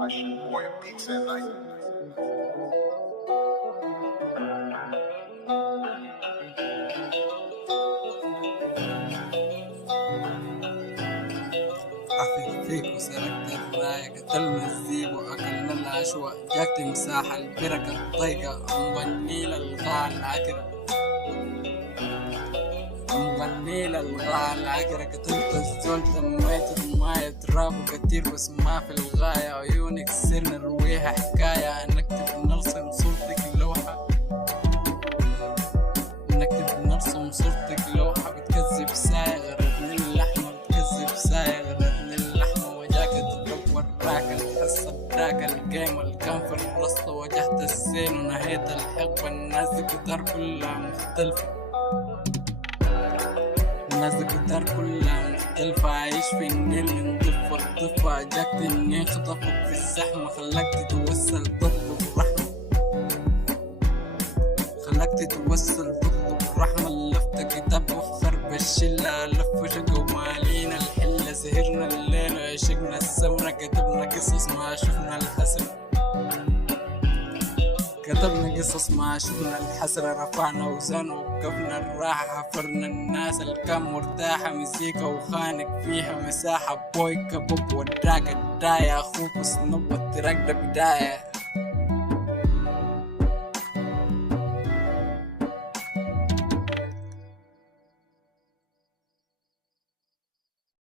I shoot boy beats at night. أحفظ فيك وسرقت الراية قتلنا الذيب وأكلنا العشوة جاكتي مساحة البركة الضيقة مغني للغاء العكرة مغني للغاء العكرة قتلت الزول تميت الماية تراب كتير بس ما في الغاية عيونك سر نرويها حكاية نكتب نرسم صورتك لوحة نكتب نرسم صورتك لوحة بتكذب ساية غردني اللحمة بتكذب ساية غردني اللحمة وجاك تضرب وراك الحصة بداك الجيم والكنفر الرصة واجهت السين ونهيت الحقبة الناس دي كتار كلها مختلفة الناس دي كتار كلها مختلفة عايش في النيل نضف الضفة جاك النيل خطفك في الزحمة خلاك تتوسل تطلب الرحمة خلاك تتوسل تطلب الرحمة لفت كتاب وفخر بالشلة لف شقا ومالينا الحلة سهرنا الليل عشقنا السمرة كتبنا قصص ما شفنا الحسرة كتبنا قصص ما شفنا الحسرة رفعنا وزن ووقفنا الراحة حفرنا الناس الكام مرتاحة مزيكا وخانك فيها مساحة بوي كبوب وداك الداية أخوك وسنوب التراك ده بداية